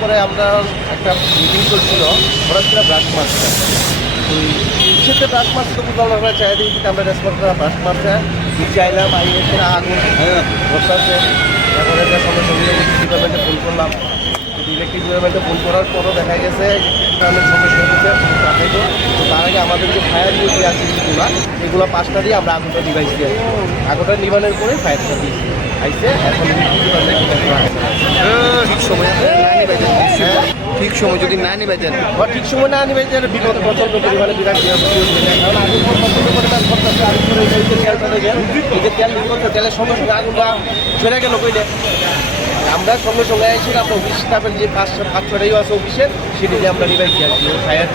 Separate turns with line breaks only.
পরে আমরা একটা মিটিং করছিল, ওরা ছিল ব্রাশ ওই সেটা ব্রাশ মারছে তো বুঝলাম আমরা চাই দিই আমরা রেসপন্স করা ব্রাশ মারছে চাইলাম আই এসে আগুন বসতেছে তারপরে একটা সঙ্গে সঙ্গে ডিপার্টমেন্টে ফোন করলাম। ইলেকট্রিক ডিপার্টমেন্টে ফোন করার পরও দেখা গেছে অনেক সমস্যা হয়েছে ট্রাফিকও তো তার আগে আমাদের যে ফায়ার ডিউটি আছে যেগুলো, এগুলো পাঁচটা দিয়ে আমরা আগুনটা ডিভাইস দিয়ে আগুনটা নিবানের পরে ফায়ারটা দিয়েছি। আইসে এখন ডিপার্টমেন্টে
ঠিক সময়
হ্যাঁ
ঠিক সময় যদি না নেবে
বা ঠিক সময় না নিবে যে বিগত প্রচণ্ড পরিমাণে বিরাট তেলের সঙ্গে সঙ্গে আগুনটা চলে গেল কইলে আমরা সঙ্গে সঙ্গে এসে আমরা অফিস স্টাফের যে পাঁচ পাঁচ ছটাই আছে অফিসের সেটি আমরা নিবাই দিয়ে আসি ফায়ার